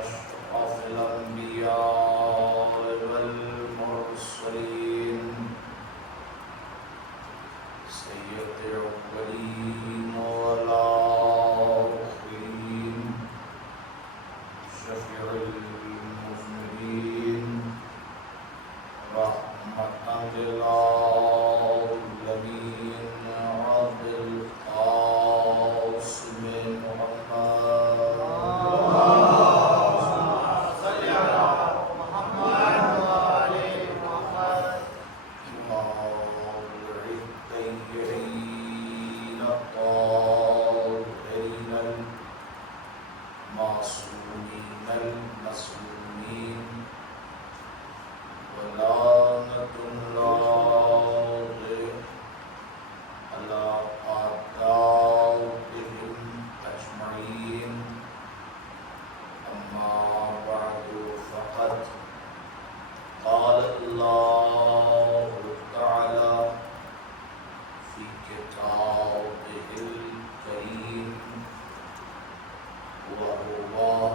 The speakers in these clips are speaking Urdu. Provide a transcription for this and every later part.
أشرف الأنبياء والمرسلين سيد الأولين والآخرين شفيع المذنبين رحمة للعالمين عبد القاسم محمد صل على محمد وآل محمد الطيبين الطاهرين المعصومين المسلومين ولعنة الله على أعدائهم أجمعين أما بعد فقد قال الله تعالى في كتابه الكريم وهو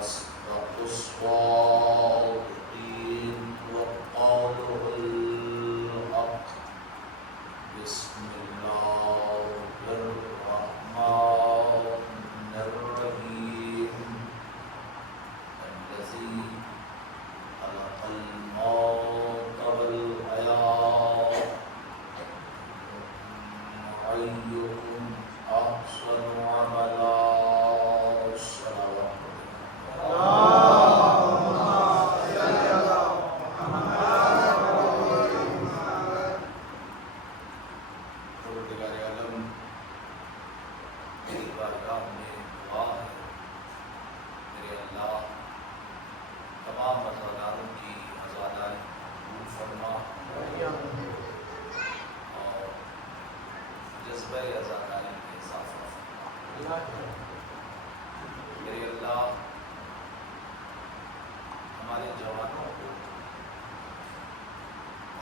أصدق الصادقين وقوله الحق بسم الله الرحمن الرحيم الذي خلق الموت والحياة أيكم أحسن عملا صلوات پروردگار عالم میری بارگاہ میں دعا ہے میرے اللہ تمام عزاداروں کی عزاداری قبول فرما اور جذبہ عزاداری میں اضافہ فرما میرے اللہ ہمارے جوانوں کو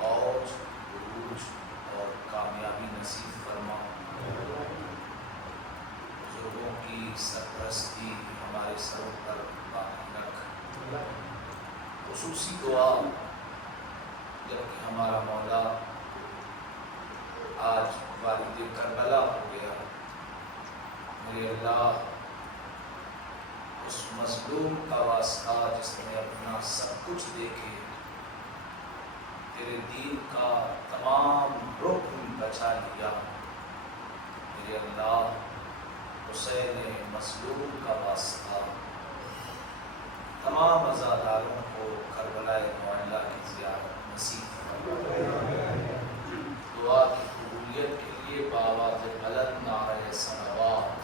عروج عروج اور کامیابی نصیب فرما بزرگوں کی سرپرستی ہمارے سروں پر باقی رکھ خصوصی دعا جبکہ ہمارا مولا آج والد کربلا ہو گیا میرے اللہ اس مظلوم کا واسطہ جس نے اپنا سب کچھ دے کے تیرے دین کا تمام رکن بچا لیا میرے اللہ حسین مظلوم کا واسطہ تمام عزاداروں کو کربلا معلیٰ کی زیارت نصیب فرما دعا کی قبولیت کے لیے بآواز بلند نعرہ صلوات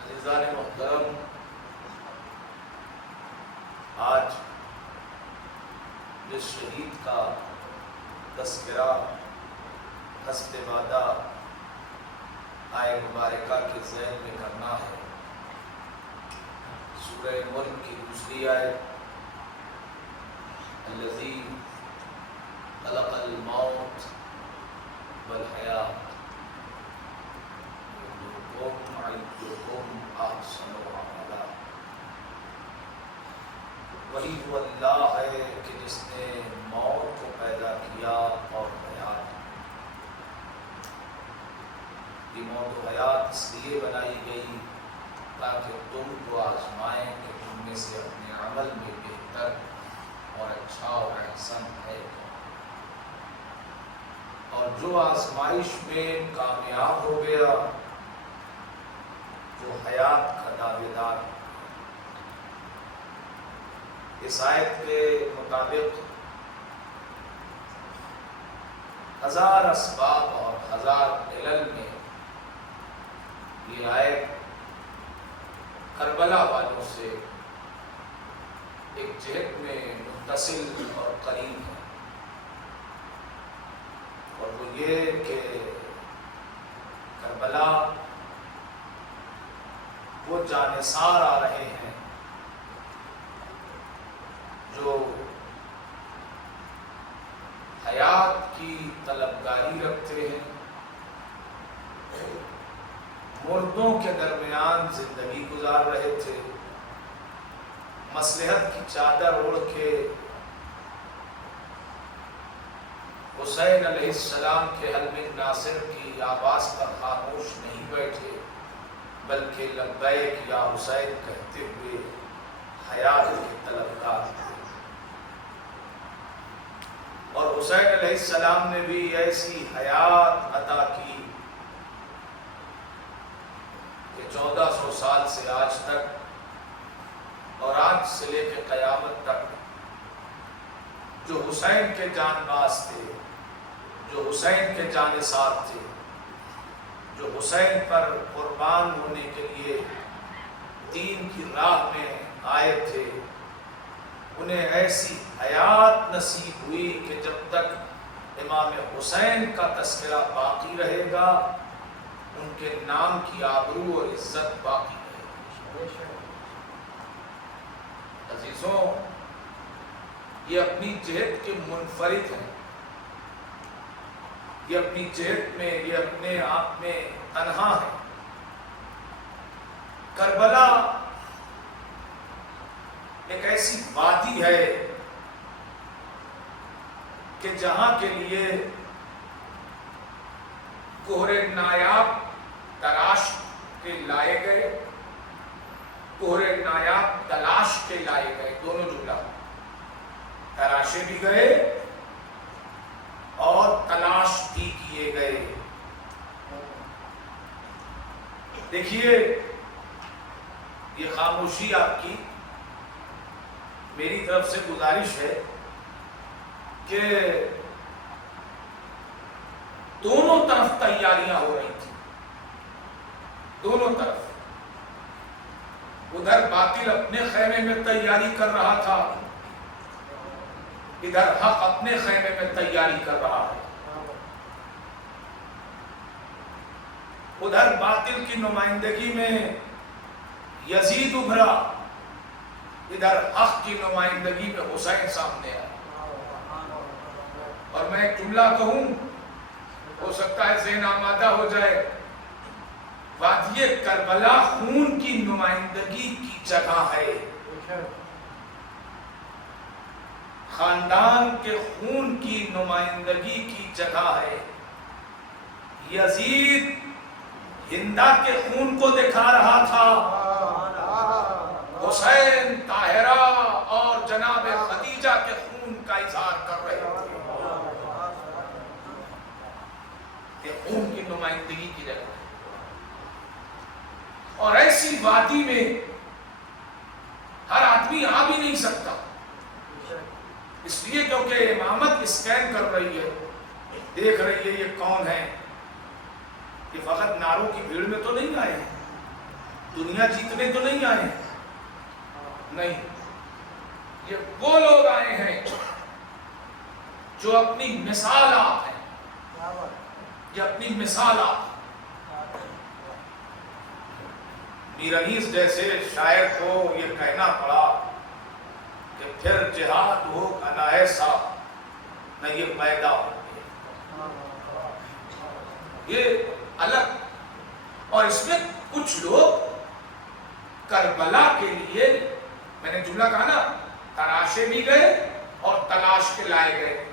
عزیزان محترم، آج جس شہید کا تذکرہ حسب وعدہ آئے مبارکہ کے ذہن میں کرنا ہے سورہ ملک کی دوسری آیت الذی خلق الموت والحیات لیبلوکم ایکم احسن عملا وہی وہ اللہ ہے کہ جس نے موت کو پیدا کیا اور حیات یہ موت و حیات اس لیے بنائی گئی تاکہ تم کو آزمائیں کہ تم میں سے اپنے عمل میں بہتر اور اچھا اور احسن ہے اور جو آزمائش میں کامیاب ہو گیا وہ حیات کا دعوے دار اس آیت کے مطابق ہزار اسباب اور ہزار علل میں یہ آیت کربلا والوں سے ایک جہت میں متصل اور قریب ہے اور وہ یہ کہ کربلا وہ جانثار آ رہے ہیں جو حیات کی طلبگاری رکھتے ہیں، مردوں کے درمیان زندگی گزار رہے تھے، مصلحت کی چادر اوڑھ کے حسین علیہ السلام کے حلم ناصر کی آواز پر خاموش نہیں بیٹھے، بلکہ لبیک یا حسین کہتے ہوئے حیات کے طلبگار تھے۔ اور حسین علیہ السلام نے بھی ایسی حیات عطا کی کہ 1400 سال سے آج تک اور آج سے لے کے قیامت تک جو حسین کے جان باز تھے، جو حسین کے جانثار تھے، جو حسین پر قربان ہونے کے لیے دین کی راہ میں آئے تھے، انہیں ایسی حیات نصیب ہوئی کہ جب تک امام حسین کا تذکرہ باقی رہے گا ان کے نام کی آبرو اور عزت باقی رہے گی۔ عزیزوں، یہ اپنی جہت کے منفرد ہیں، یہ اپنی جہت میں، یہ اپنے آپ میں تنہا ہے۔ کربلا ایک ایسی وادی ہے کہ جہاں کے لیے کوہرے نایاب تراش کے لائے گئے، کوہرے نایاب تلاش کے لائے گئے، دونوں جملہ، تراشے بھی گئے اور تلاش بھی کیے گئے۔ دیکھیے، یہ خاموشی آپ کی میری طرف سے گزارش ہے کہ دونوں طرف تیاریاں ہو رہی تھیں، دونوں طرف۔ ادھر باطل اپنے خیمے میں تیاری کر رہا تھا، ادھر حق اپنے خیمے میں تیاری کر رہا ہے۔ ادھر باطل کی نمائندگی میں یزید ابھرا، ادھر حق کی نمائندگی میں حسین سامنے آیا۔ اور میں ایک جملہ کہوں، ہو سکتا ہے ذہن آمادہ ہو جائے، وادی کربلا خون کی نمائندگی کی جگہ ہے، خاندان کے خون کی نمائندگی کی جگہ ہے۔ یزید ہندا کے خون کو دکھا رہا تھا، حسین، طاہرہ اور جناب خدیجہ کے خون کا اظہار کر رہے تھے۔ یہ خون کی نمائندگی کی جگہ ہے، اور ایسی وادی میں ہر آدمی آ بھی نہیں سکتا، اس لیے کیونکہ امامت اسکین کر رہی ہے، دیکھ رہی ہے یہ کون ہے۔ یہ فقط ناروں کی بھیڑ میں تو نہیں آئے ہیں، دنیا جیتنے تو نہیں آئے ہیں، نہیں، یہ وہ لوگ آئے ہیں جو اپنی مثال آپ ہیں، یہ اپنی مثال آپ۔ میر انیس جیسے شاعر کو یہ کہنا پڑا کہ پھر جہاد ہوگا نہ ایسا نہ یہ پیدا ہو گیا، یہ الگ۔ اور اس میں کچھ لوگ کربلا کے لیے، میں نے جملہ کہا نا، تراشے بھی گئے اور تلاش کے لائے گئے۔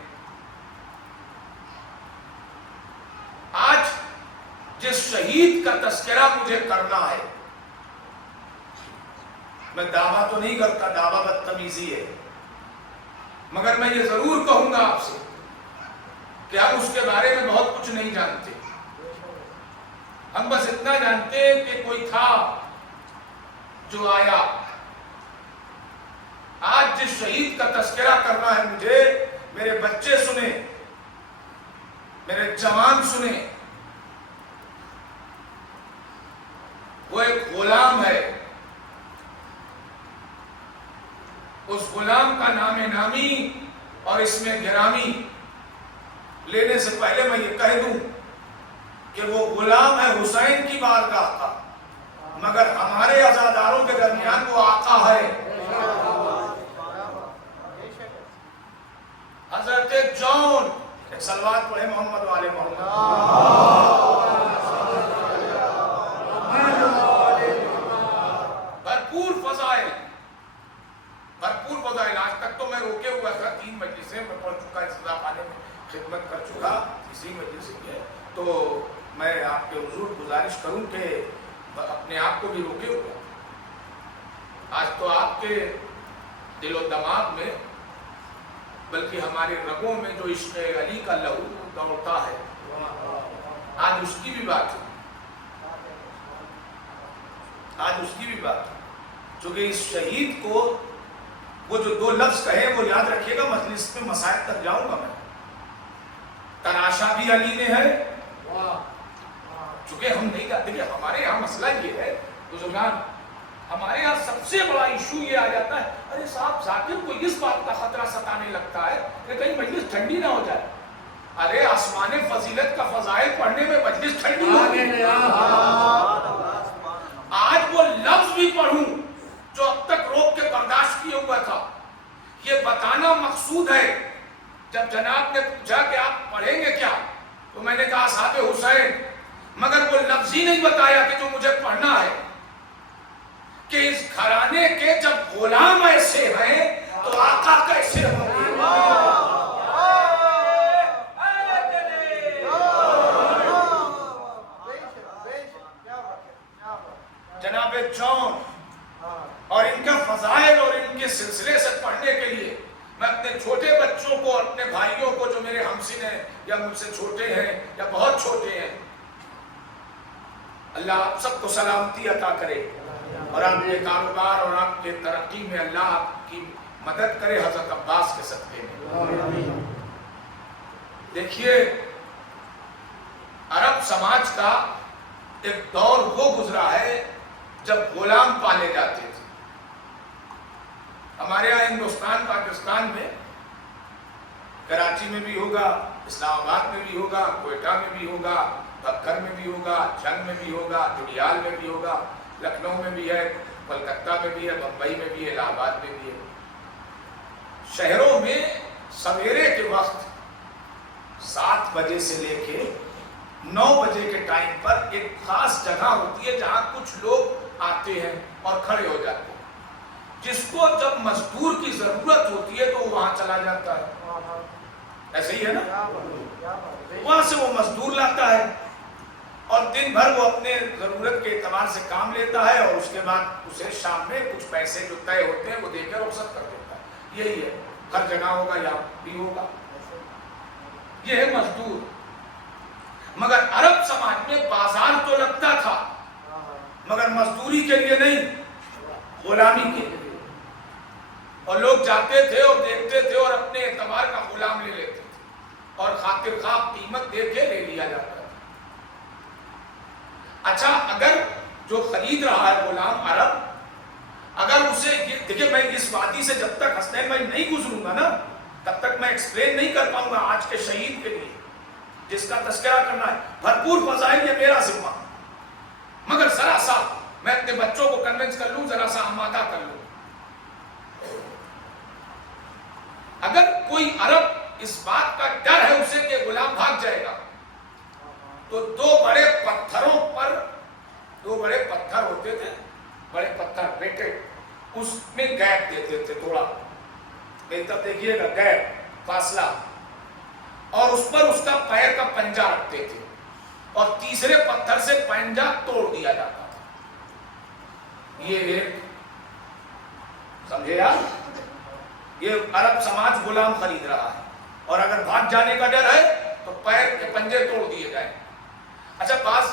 آج جس شہید کا تذکرہ مجھے کرنا ہے، میں دعویٰ تو نہیں کرتا، دعویٰ بدتمیزی ہے، مگر میں یہ ضرور کہوں گا آپ سے کہ آپ اس کے بارے میں بہت کچھ نہیں جانتے۔ ہم بس اتنا جانتے کہ کوئی تھا جو آیا۔ آج جس شہید کا تذکرہ کرنا ہے مجھے، میرے بچے سنیں، میرے جوان سنیں، وہ ایک غلام ہے۔ اس غلام کا نام نامی اور اس میں گرامی لینے سے پہلے میں یہ کہہ دوں کہ وہ غلام ہے حسین کی بارگاہ کا، مگر ہمارے عزاداروں کے درمیان وہ آقا ہے۔ حضرت جون ایک صلوات پڑھے محمد والے محمد. بھرپور فضائل. آج تک تو میں روکے ہوا تھا 3 مجلسیں میں پڑھ چکا, اصطلاح خانے میں خدمت کر چکا, اسی مجلس میں. تو میں آپ کے حضور گزارش کروں کہ اپنے آپ کو بھی روکے ہوا. آج تو آپ کے دل و دماغ میں بلکہ ہمارے رگوں میں جو عشق علی کا لہو دوڑتا ہے, آج اس کی بھی بات ہے. چونکہ اس شہید کو وہ جو 2 لفظ کہے وہ یاد رکھیے گا, مجلس میں مسائل تک جاؤں گا میں. تراشا بھی علی نے ہے, چونکہ ہم نہیں کہتے کہ ہمارے یہاں مسئلہ یہ ہے بزرگان, ہمارے یہاں سب سے بڑا ایشو یہ آ جاتا ہے, ارے صاحب ذاکر کو اس بات کا خطرہ ستانے لگتا ہے کہ کہیں مجلس ٹھنڈی نہ ہو جائے. ارے آسمان فضیلت کا فضائل پڑھنے میں مجلس ٹھنڈی ہو گئی. آج وہ لفظ بھی پڑھوں جو اب تک روک کے برداشت کیا ہوا تھا, یہ بتانا مقصود ہے. جب جناب نے پوچھا کہ آپ پڑھیں گے کیا, تو میں نے کہا صاحب حسین, مگر وہ لفظ ہی نہیں بتایا کہ جو مجھے پڑھنا ہے, کہ اس گھرانے کے جب غلام ایسے ہیں تو آقا کیسے ہوں گے. جناب جون اور ان کا فضائل اور ان کے سلسلے سے پڑھنے کے لیے میں اپنے چھوٹے بچوں کو, اپنے بھائیوں کو جو میرے ہمسن ہیں یا مجھ سے چھوٹے ہیں یا بہت چھوٹے ہیں, اللہ آپ سب کو سلامتی عطا کرے اور آپ کے کاروبار اور آپ کے ترقی میں اللہ آپ کی مدد کرے حضرت عباس کے صدقے میں. دیکھیے عرب سماج کا ایک دور وہ گزرا ہے جب غلام پالے جاتے تھے. ہمارے یہاں ہندوستان پاکستان میں کراچی میں بھی ہوگا, اسلام آباد میں بھی ہوگا, کوئٹہ میں بھی ہوگا, بکر میں بھی ہوگا, جنگ میں بھی ہوگا, جڑیال میں بھی ہوگا, لکھنؤ میں بھی ہے, کلکتہ میں بھی ہے, بمبئی میں بھی ہے, الہ آباد میں بھی ہے. شہروں میں سویرے کے وقت 7 بجے سے لے کے 9 بجے کے ٹائم پر ایک خاص جگہ ہوتی ہے جہاں کچھ لوگ آتے ہیں اور کھڑے ہو جاتے ہیں. جس کو جب مزدور کی ضرورت ہوتی ہے تو وہ وہاں چلا جاتا ہے. ایسے ہی ہے نا, وہاں سے وہ مزدور لاتا ہے اور دن بھر وہ اپنے ضرورت کے اعتبار سے کام لیتا ہے, اور اس کے بعد اسے شام میں کچھ پیسے جو طے ہوتے ہیں وہ دے کر رخصت کر دیتا ہے. یہی ہے, ہر جگہ ہوگا, یہاں بھی ہوگا. یہ ہے مزدور. مگر عرب سماج میں بازار تو لگتا تھا مگر مزدوری کے لیے نہیں, غلامی کے لیے. اور لوگ جاتے تھے اور دیکھتے تھے اور اپنے اعتبار کا غلام لے لیتے تھے اور خاطر خواہ قیمت دے کے لے لیا جاتا تھا. اچھا, اگر جو خرید رہا ہے غلام عرب, اگر اسے دیکھیں, میں اس وادی سے جب تک حسنین بھائی نہیں گزروں گا نا تب تک میں ایکسپلین نہیں کر پاؤں گا آج کے شہید کے لیے جس کا تذکرہ کرنا ہے. بھرپور فضائل, یہ میرا ذمہ, مگر ذرا سا میں اپنے بچوں کو کنونس کر لوں, ذرا سا آمادہ کر لوں. اگر کوئی عرب اس بات کا ڈر ہے اسے کہ غلام بھاگ جائے گا تو 2 بڑے پتھروں پر, 2 بڑے پتھر ہوتے تھے, بڑے پتھر بیٹے, اس میں گیپ دیتے تھے تھوڑا, میری طرف دیکھیے گا, گیپ, فاصلہ, اور اس پر اس کا پیر کا پنجہ رکھتے تھے اور تیسرے پتھر سے پنجہ توڑ دیا جاتا تھا. یہ ایک سمجھے یار, یہ عرب سماج غلام خرید رہا ہے اور اگر بھاگ جانے کا ڈر ہے تو پیر کے پنجے توڑ دیے جائیں. اچھا, بعض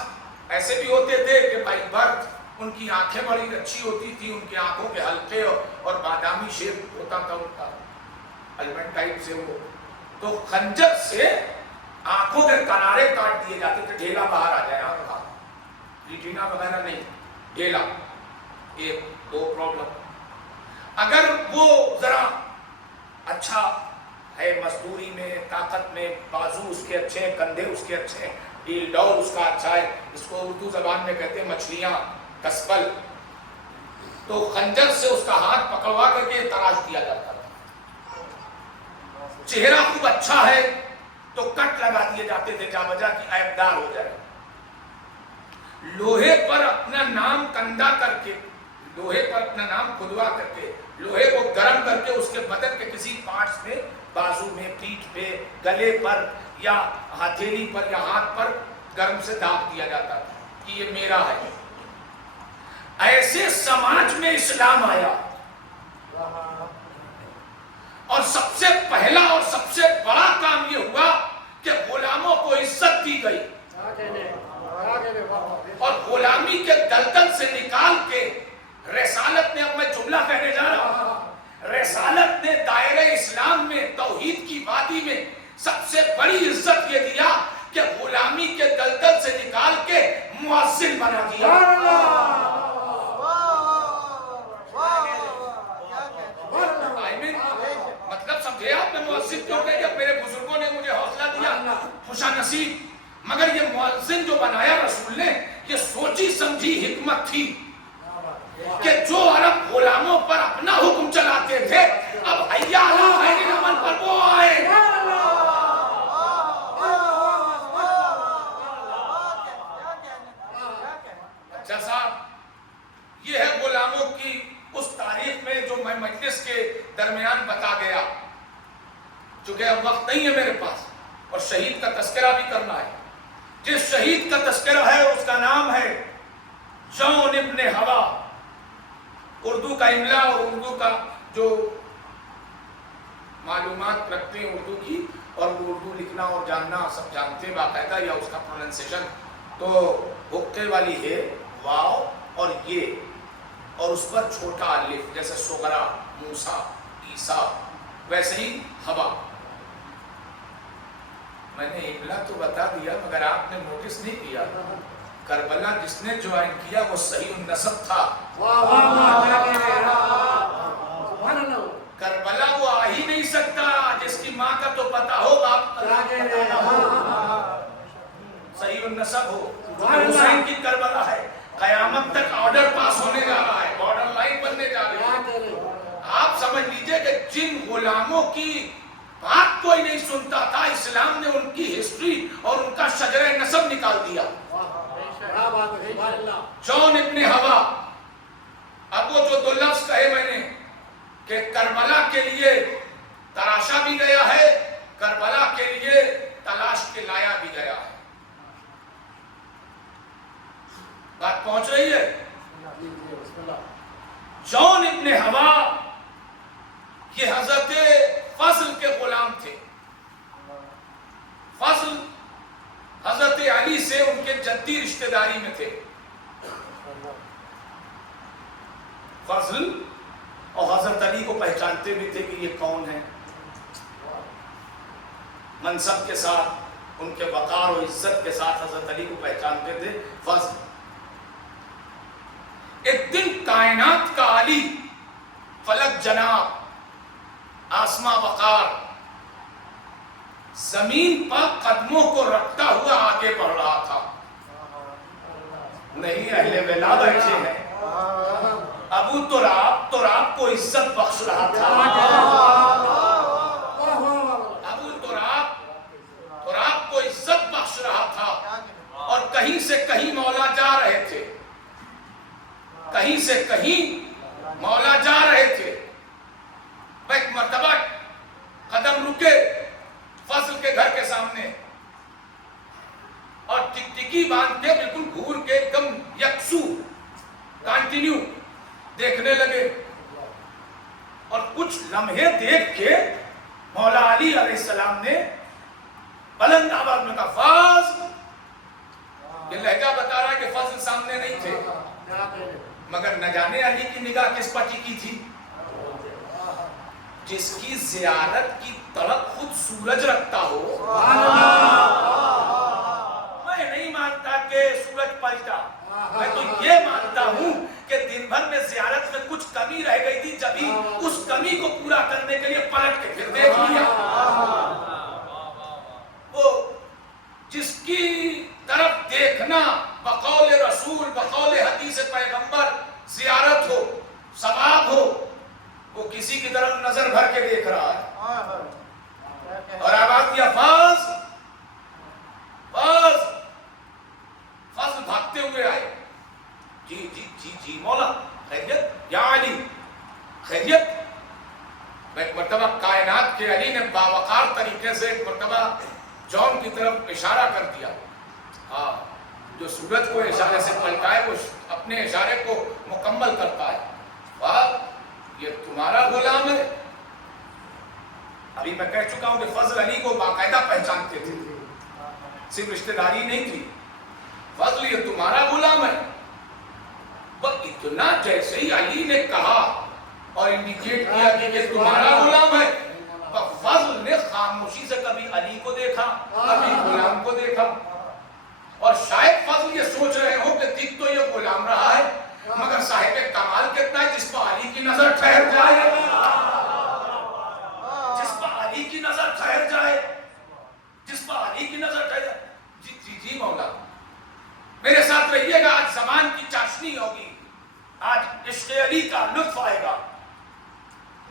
ایسے بھی ہوتے تھے کہ بھائی برد, ان کی آنکھیں بڑی اچھی ہوتی تھی, ان کی آنکھوں کے حلقے اور بادامی شیپ ہوتا تھا ان کا, المنڈ ٹائپ سے وہ, تو خنجر سے آنکھوں کے کنارے کاٹ دیے جاتے تھے, ڈھیلا باہر آ جائے آنکھ کا, ریٹینا وغیرہ نہیں, ڈھیلا. ایک 2 پرابلم. اگر وہ ذرا اچھا ہے مزدوری میں, طاقت میں, بازو اس کے اچھے ہیں, کندھے اس کے اچھے ہیں, ڈیل ڈور اس کا اچھا ہے, اس کو اردو زبان میں کہتے ہیں مچھلیاں, کسبل, تو خنجر سے اس کا ہاتھ پکڑوا کر کے تراش دیا جاتا تھا. چہرہ خوب اچھا ہے, تو کٹ لگا دیے جاتے تھے جا بجا کی عیبدار ہو جائے. لوہے پر اپنا نام کندہ کر کے, لوہے پر اپنا نام کھدوا کر کے, لوہے کو گرم کر کے اس کے بدن کے کسی پارٹس میں, بازو میں, پیٹھ پہ, گلے پر یا ہتھیلی پر یا ہاتھ پر گرم سے داغ دیا جاتا تھا کہ یہ میرا ہے. ایسے سماج میں اسلام آیا اور سب سے پہلا اور سب سے بڑا کام یہ ہوا کہ غلاموں کو عزت دی گئی اور غلامی کے دلدل سے نکال کے رسالت نے, اب میں جملہ کہنے جا رہا ہوں, رسالت نے دائرہ اسلام میں توحید کی وادی میں سب سے بڑی عزت یہ دیا کہ غلامی کے دلدل سے نکال کے مؤذن بنا دیا. مطلب سمجھے آپ, میں مؤذن کیوں کہ جب میرے بزرگوں نے مجھے حوصلہ دیا, خوشا نصیب, مگر یہ مؤذن جو بنایا رسول نے, یہ سوچی سمجھی حکمت تھی کہ جو عرب غلاموں پر اپنا حکم چلاتے تھے, اب حیا علی خیر العمل پر وہ آئے. اچھا صاحب, یہ ہے غلاموں کی اس تاریخ میں جو میں مجلس کے درمیان بتا گیا. چونکہ اب وقت نہیں ہے میرے پاس اور شہید کا تذکرہ بھی کرنا ہے. جس شہید کا تذکرہ ہے اس کا نام ہے جون ابن ہوا. اردو کا املا اور اردو کا جو معلومات رکھتے ہیں اردو کی, اور وہ اردو لکھنا اور جاننا سب جانتے ہیں باقاعدہ, یا اس کا پروننسیشن تو حقے والی ہے واو اور یہ, اور اس پر چھوٹا الف جیسے صغرا, موسیٰ, عیسیٰ, ویسے ہی ہوا. میں نے املا تو بتا دیا مگر آپ نے نوٹس نہیں کیا, کربلا جس نے جوائن کیا وہ صحیح النسب تھا. کربلا وہ آ ہی نہیں سکتا جس کی ماں کا تو پتا ہو, باپ صحیح النسب ہو. حسین کی کربلا ہے, قیامت تک آرڈر پاس ہونے جا رہا ہے, بارڈر لائن بننے جا رہی ہے. آپ سمجھ لیجئے کہ جن غلاموں کی بات کوئی نہیں سنتا تھا, اسلام نے ان کی ہسٹری اور ان کا شجرہ نسب نکال دیا. جون ابن ہوا, اب وہ جو دو لفظ کہے میں نے کہ کربلا کے لیے تراشا بھی گیا ہے, کربلا کے لیے تلاش کے لایا بھی گیا ہے. بات پہنچ رہی ہے؟ جون ابن ہوا یہ حضرت فضل کے غلام تھے. فضل حضرت علی سے ان کے جدی رشتہ داری میں تھے. فضل اور حضرت علی کو پہچانتے بھی تھے کہ یہ کون ہے. منصب کے ساتھ, ان کے وقار و عزت کے ساتھ حضرت علی کو پہچانتے تھے. فضل ایک دن کائنات کا علی, فلک جناب, آسماں وقار, زمین پر قدموں کو رکھتا ہوا آگے بڑھ رہا تھا. نہیں اہل ولا بیٹھے ہیں, ابو تراب کو عزت بخش رہا تھا. ابو تراب کو عزت بخش رہا تھا, اور کہیں سے کہیں مولا جا رہے تھے, کہیں سے کہیں مولا جا رہے تھے. ایک مرتبہ قدم رکے فضل کے گھر کے سامنے اور ٹکٹکی باندھ کے بالکل گھور کے ایک دم یکسو کنٹینیو دیکھنے لگے, اور کچھ لمحے دیکھ کے مولا علی علیہ السلام نے بلند آواز میں کہا فضل. یہ لہجہ بتا رہا ہے کہ فضل سامنے نہیں تھے, مگر نہ جانے علی کی نگاہ کس پر ٹکی تھی. جس کی زیارت کی طرف خود سورج رکھتا ہو. میں نہیں مانتا کہ سورج پلٹا, میں تو یہ مانتا ہوں کہ دن بھر میں زیارت میں کچھ کمی رہ گئی تھی, جبھی اس کمی کو پورا کرنے کے لیے پلٹ کے پھر دیکھ لیا. وہ جس کی طرف دیکھنا بقول رسول, بقول حدیث پیغمبر زیارت ہو, ثواب ہو, وہ کسی کی طرف نظر بھر کے دیکھ رہا ہے. اور آواز دیا فضل, طریقے سے ایک مرتبہ جون کی طرف اشارہ کر دیا. ہاں جو سورج کو اشارے سے پلٹائے وہ اپنے اشارے کو مکمل کرتا ہے. یہ تمہارا غلام ہے. ابھی میں کہہ چکا ہوں کہ فضل علی کو باقاعدہ پہچانتے تھے, صرف رشتہ داری نہیں تھی. فضل یہ تمہارا غلام ہے. بس اتنا جیسے ہی علی نے کہا اور انڈیکیٹ کیا کہ یہ تمہارا غلام ہے, فضل نے خاموشی سے کبھی علی کو دیکھا کبھی غلام کو دیکھا. اور شاید فضل یہ سوچ رہے ہو کہ دکھ تو یہ غلام رہا ہے مگر صاحب کمال کتنا ہے جس پر علی کی نظر ٹھہر جائے, جس پر علی کی نظر ٹھہر جائے, جس پر علی کی نظر ٹھہر جائے. جی جی جی مولا میرے ساتھ رہیے گا, آج زمان کی چاشنی ہوگی, آج عشق علی کا لطف آئے گا.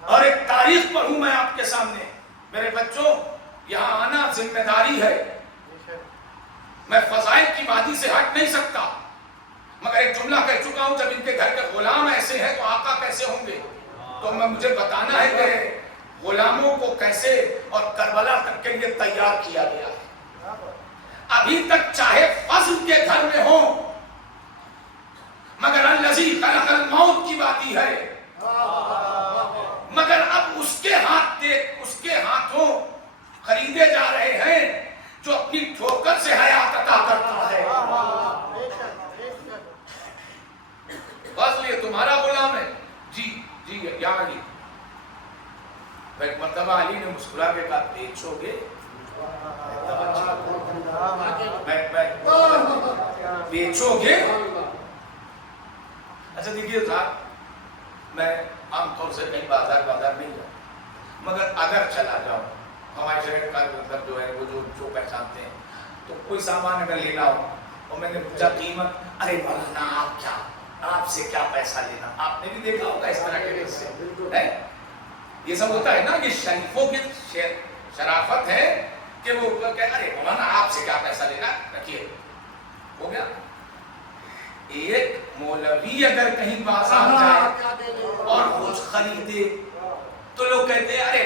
اور ایک تاریخ پر ہوں میں آپ کے سامنے. میرے بچوں یہاں آنا ذمہ داری ہے. میں فضائل کی وادی سے ہٹ نہیں سکتا مگر ایک جملہ کہہ چکا ہوں, جب ان کے گھر کے غلام ایسے ہیں تو آقا کیسے ہوں گے. تو مجھے بتانا ہے کہ غلاموں کو کیسے اور کربلا تک کے لیے تیار کیا گیا ہے. ابھی تک چاہے فضل کے گھر میں ہوں مگر الذی خلق الموت کی وادی ہے, مگر اب اس کے ہاتھوں خریدے جا رہے ہیں جو اپنی ٹھوکر سے حیات عطا کرتا ہے. فضل یہ تمہارا غلام ہے. جی جی یا علی. ایک مرتبہ علی نے مسکرا کے کہا بیچو گے, بیچو گے. اچھا دیکھیے صاحب, میں عام طور سے کہیں بازار نہیں جاؤں مگر اگر چلا جاؤں, ہمارے شہر کا مطلب جو ہے وہ جو پہچانتے ہیں, تو کوئی سامان اگر لینا ہو اور میں نے پوچھا قیمت, ارے مولانا آپ سے کیا پیسہ لینا. آپ نے بھی دیکھا ہوگا اس طرح کے قصے, یہ سب ہوتا ہے نا کہ شریفوں کی شرافت ہے کہ وہ کہ ارے مولانا آپ سے کیا پیسہ لینا, رکھیے ہو گیا. ایک مولوی اگر کہیں بازار جائے اور کچھ خریدے تو لوگ کہتے ہیں ارے,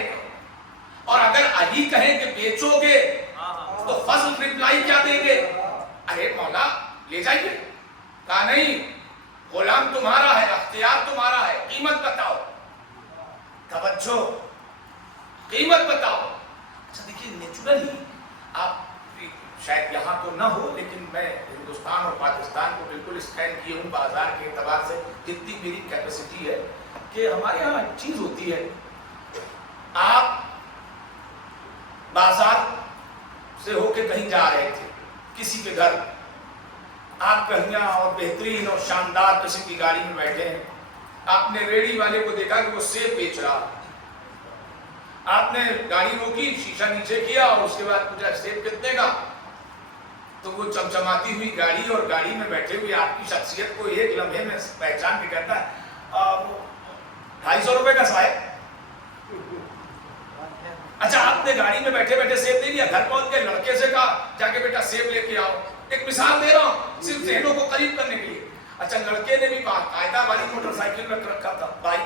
اور اگر علی کہیں کہ بیچو گے تو فضل ریپلائی کیا دیں گے, ارے مولا لے جائیے. کہا نہیں, غلام تمہارا ہے, اختیار تمہارا ہے, قیمت بتاؤ. توجہ, قیمت بتاؤ. اچھا دیکھیے نیچرلی آپ شاید یہاں تو نہ ہو لیکن میں ہندوستان اور پاکستان کو بالکل اسکین کیے ہوں بازار کے اعتبار سے, جتنی میری کیپیسٹی ہے, کہ ہمارے یہاں ایک چیز ہوتی ہے, آپ بازار سے ہو کے کہیں جا رہے تھے کسی کے گھر, آپ کہیں اور بہترین اور شاندار قسم کی گاڑی میں بیٹھے ہیں, آپ نے ریڑھی والے کو دیکھا کہ وہ سیب بیچ رہا, آپ نے گاڑی روکی, شیشہ نیچے کیا اور اس کے بعد پوچھا سیب کتنے کا, تو وہ چمچماتی ہوئی گاڑی اور گاڑی میں بیٹھے ہوئے آپ کی شخصیت کو ایک لمحے میں پہچان کے کہتا ہے 250 روپے کا صاحب. اچھا آپ نے گاڑی میں بیٹھے بیٹھے سیب دے دیا, گھر پہنچ کے لڑکے سے کہا جا کے بیٹا سیب لے کے آؤ. ایک مثال دے رہا ہوں صرف ذہنوں کو قریب کرنے کے لیے. اچھا لڑکے نے بھی قاعدہ والی موٹر سائیکل میں رکھا تھا, بھائی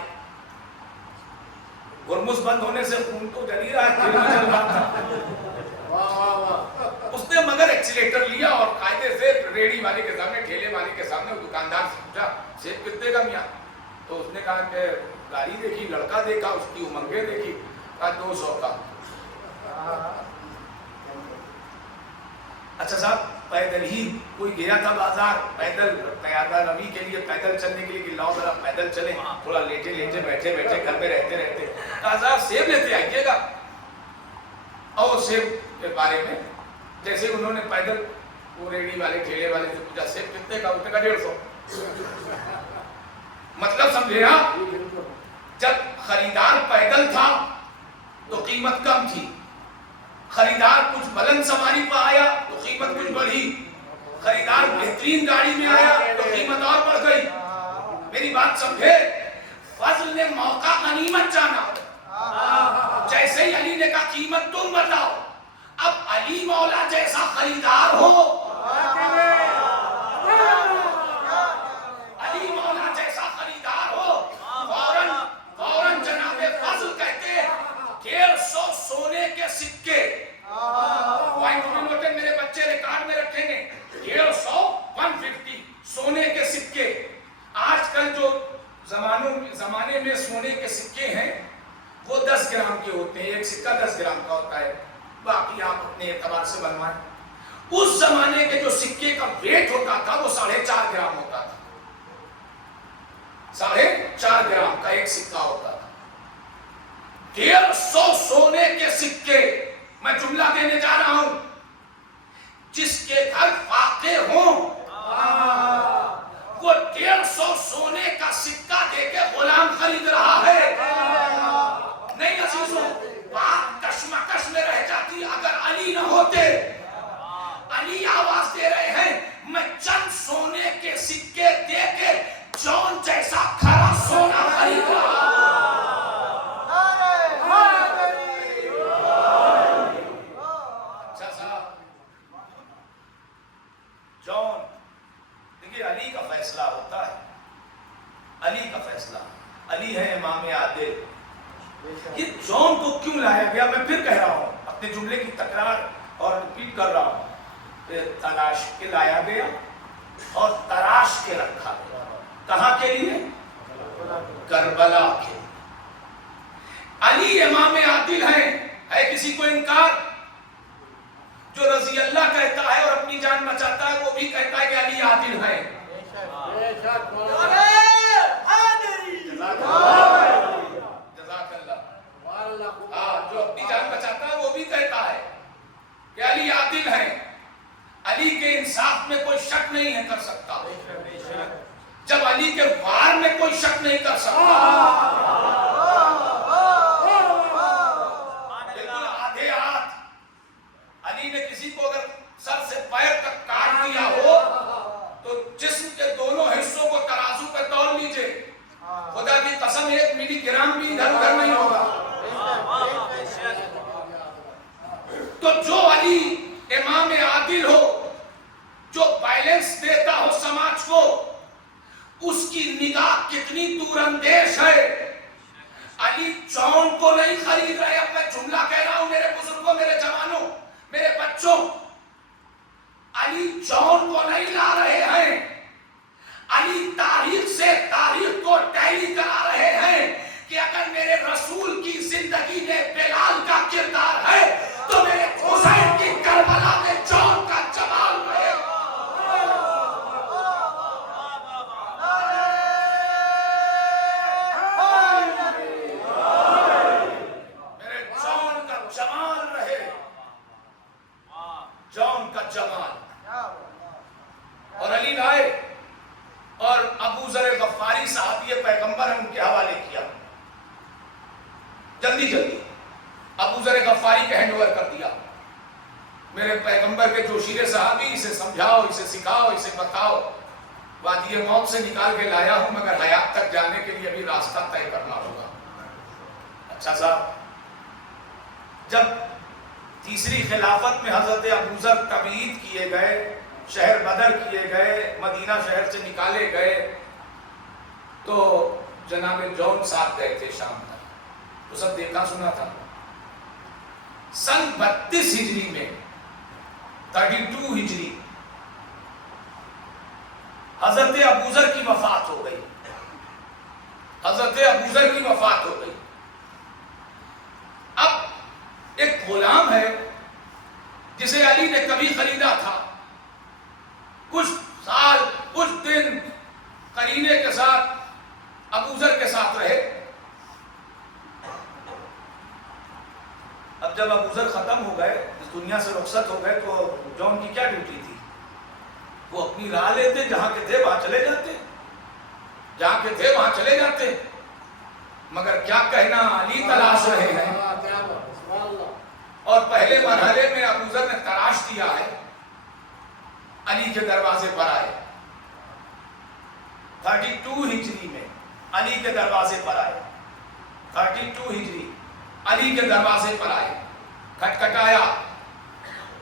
گرمز بند ہونے سے خون تو جل ہی رہا ہے, دل میں جل رہا تھا. اس نے مگر ایکسیلیٹر لیا اور قاعدے سے ریڑھی والے کے سامنے, ٹھیلے والے کے سامنے دکاندار سے پوچھا سیب کتنے کا میاں. تو اس نے کہا کہ گاڑی دیکھی, لڑکا دیکھا, اس کی امنگیں دیکھی, کہا 200 کا. اچھا صاحب پیدل ہی کوئی گیا تھا بازار, پیدل قیادہ روی کے لیے پیدل چلنے کے لیے کہ لاؤ ذرا پیدل چلیں, تھوڑا لیٹے لیٹے بیٹھے بیٹھے گھر میں رہتے رہتے کہا صاحب سیب لیتے آئیے گا. اور سیب کے بارے میں جیسے انہوں نے پیدل وہ ریڑھی والے ٹھیلے والے سے پوچھا سیب کتنے کا, اس نے کہا 150. مطلب سمجھے آپ, جب خریدار پیدل تھا تو قیمت کم تھی, خریدار کچھ بلند سواری پر آیا تو قیمت کچھ بڑھی, خریدار بہترین گاڑی میں آیا تو قیمت اور بڑھ گئی. میری بات سمجھے, فضل نے موقع غنیمت جانا. جیسے ہی علی نے کہا قیمت تم بتاؤ, اب علی مولا جیسا خریدار ہو, علی مولا جیسا خریدار ہو, فوراً جناب فضل کہتے 150 سونے کے سکے اس زمانے کے جو سکے کا ویٹ ہوتا تھا وہ 4.5 گرام ہوتا تھا. 4.5 گرام کا ایک سکہ ہوتا تھا. 150 سونے کے سکے. میں جملہ دینے جا رہا ہوں. جس کے گھر واقع ہوں وہ 150 سونے کا سکہ دے کے غلام خرید رہا ہے. نہیں عزیزوں، بات کشمکش میں رہ جاتی اگر علی نہ ہوتے. علی آواز دے رہے ہیں میں چند سونے کے سکے دے کے جون جیسا کھرا سونا خرید رہا. اچھا صاحب، جون دیکھیے علی کا فیصلہ ہوتا ہے. علی کا فیصلہ. علی ہے امام عادل. یہ جون کو کیوں لایا گیا میں پھر کہہ رہا ہوں، اپنے جملے کی تکرار اور ریپیٹ کر رہا ہوں. تلاش کے لایا گیا اور تراش کے رکھا گیا. کہاں کے لیے؟ کربلا کے. علی امام عادل ہیں. ہے کسی کو انکار؟ جو رضی اللہ کہتا ہے اور اپنی جان بچاتا ہے وہ بھی کہتا ہے کہ علی عادل ہے. جزاک اللہ. جو اپنی جان بچاتا ہے وہ بھی کہتا ہے کہ علی عادل ہے. علی کے انصاف میں کوئی شک نہیں ہے کر سکتا. جب علی کے وار میں کوئی شک نہیں کر سکتا. بالکل آدھے ہاتھ علی نے کسی کو اگر سر سے پیر تک کاٹ دیا ہو تو جسم کے دونوں حصوں کو ترازو پہ تول لیجئے، خدا کی قسم 1 ملی گرام بھی ادھر ادھر نہیں ہوگا. تو جو علی امام عادل ہو، جو بیلنس دیتا ہو سماج کو، اس کی نگاہ کتنی دور اندیش ہے. علی جون کو نہیں خرید رہے. اب میں جملہ کہہ رہا ہوں میرے بزرگوں، میرے جوانوں، میرے بچوں. علی جون کو نہیں لا رہے ہیں. علی تاریخ سے تاریخ کو ٹیلی کرا رہے ہیں کہ اگر میرے رسول کی زندگی میں بلال کا کردار ہے تو میرے حسین کی کربلا میں جون کا جمال رہے. میرے جون کا جمال رہے. جون کا جمال. اور علی رائے اور ابو ذر غفاری صحابی پیغمبر ہیں، ان کے حوالے کیا. جلدی جلدی ابو ذر غفاری کا ہینڈ اوور کر دیا. میرے پیغمبر کے جوشیلے صحابی، اسے سمجھاؤ، اسے سکھاؤ، اسے بتاؤ. وادی موت سے نکال کے لایا ہوں مگر حیات تک جانے کے لیے ابھی راستہ طے کرنا ہوگا. اچھا صاحب، جب تیسری خلافت میں حضرت ابو ذر تبعید کیے گئے، شہر بدر کیے گئے، مدینہ شہر سے نکالے گئے، تو جناب جون ساتھ گئے تھے شام تک. وہ سب دیکھا سنا تھا. سن 32 ہجری میں 32 ہجری حضرت ابو ذر کی وفات ہو گئی. حضرت ابو ذر کی وفات ہو گئی. اب ایک غلام ہے جسے علی نے کبھی خریدا تھا. کچھ سال، کچھ دن قرینے کے ساتھ ابو ذر کے ساتھ رہے. اب جب ابو ذر ختم ہو گئے، اس دنیا سے رخصت ہو گئے، تو جون کی کیا ڈیوٹی تھی؟ وہ اپنی راہ لیتے، جہاں کے تھے وہاں چلے جاتے، جہاں کے تھے وہاں چلے جاتے. مگر کیا کہنا، علی تلاش رہے ہیں. اور پہلے مرحلے میں ابو ذر نے تلاش دیا ہے، علی کے دروازے پر آئے. 32 ہجری میں علی کے دروازے پر آئے. 32 ہجری علی کے دروازے پر آئے. کھٹکھٹایا.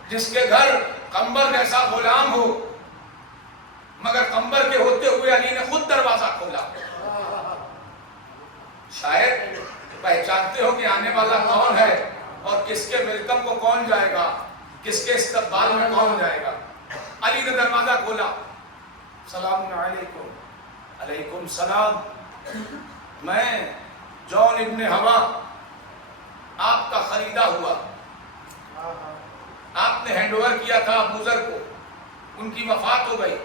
جس کے گھر قمبر جیسا غلام ہو، مگر قمبر کے ہوتے ہوئے علی نے خود دروازہ کھولا. شاید پہچانتے ہو کہ آنے والا کون ہے اور کس کے ویلکم کو کون جائے گا، کس کے استقبال میں کون جائے گا. علی نے دروازہ کھولا. السلام علیکم. علیکم السلام. میں جون ابن ہوا آپ کا خریدا ہوا. آپ نے ہینڈ اوور کیا تھا ابوذر کو، ان کی وفات ہو گئی،